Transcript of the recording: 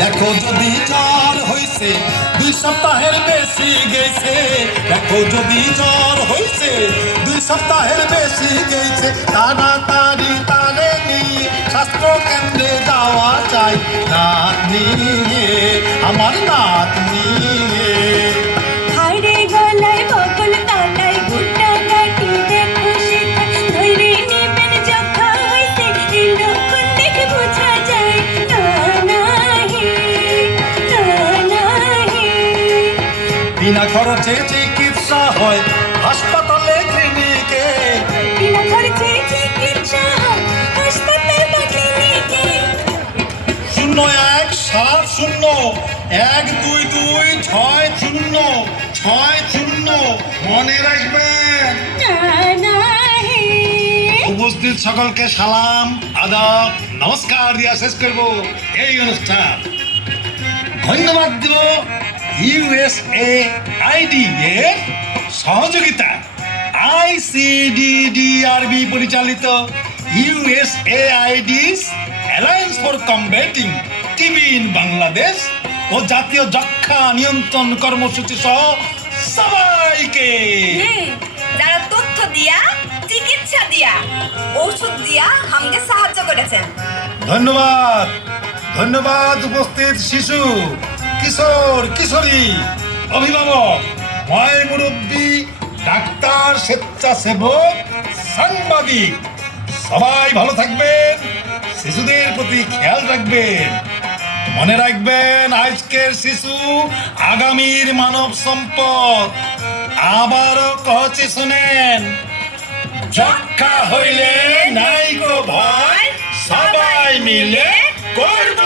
দেখো যদি জ্বর হয়েছে দুই সপ্তাহের বেশি গেছে। দেখো যদি জ্বর হয়েছে দুই সপ্তাহের বেশি গেছে। তাড়াতাড়ি তারে নিয়ে স্বাস্থ্য কেন্দ্রে যাওয়া চাই নাতনি আমার নাত বিনা খরচে চিকিৎসা হয়। হাসপাতালে ক্লিনিকে। বিনা খরচে চিকিৎসা হয়। হাসপাতাল বা ক্লিনিকে। শূন্য এক সাত শূন্য এক দুই দুই ছয় শূন্য ছয় শূন্য মনে রাখবেন। উপস্থিত সকলকে সালাম আদাব নমস্কার দিয়া শেষ করব এই অনুষ্ঠান। ধন্যবাদ দেব ইউএসএ আইডি এর সহযোগিতা আইসিডিডিআরবি পরিচালিত USAID's alliance for combating TB in Bangladesh ও জাতীয় যক্ষা নিয়ন্ত্রণ কর্মসূচি সহ সবাইকে। যারা তথ্য দিয়া চিকিৎসা দিয়া ওষুধ দিয়া আমাকে সাহায্য করেছেন। ধন্যবাদ। ধন্যবাদ উপস্থিত শিশু। কিশোর, কিশোরী, অভিভাবক ময় মুরব্বী ডাক্তার, স্বেচ্ছাসেবক, সাংবাদিক। সবাই ভালো থাকবেন, শিশুদের প্রতি খেয়াল রাখবেন। মনে রাখবেন, আজকের শিশু আগামীর মানব সম্পদ। আবারও কহছে শোনেন, যক্ষা হইলে নাইকো ভয়, সবাই মিলে করব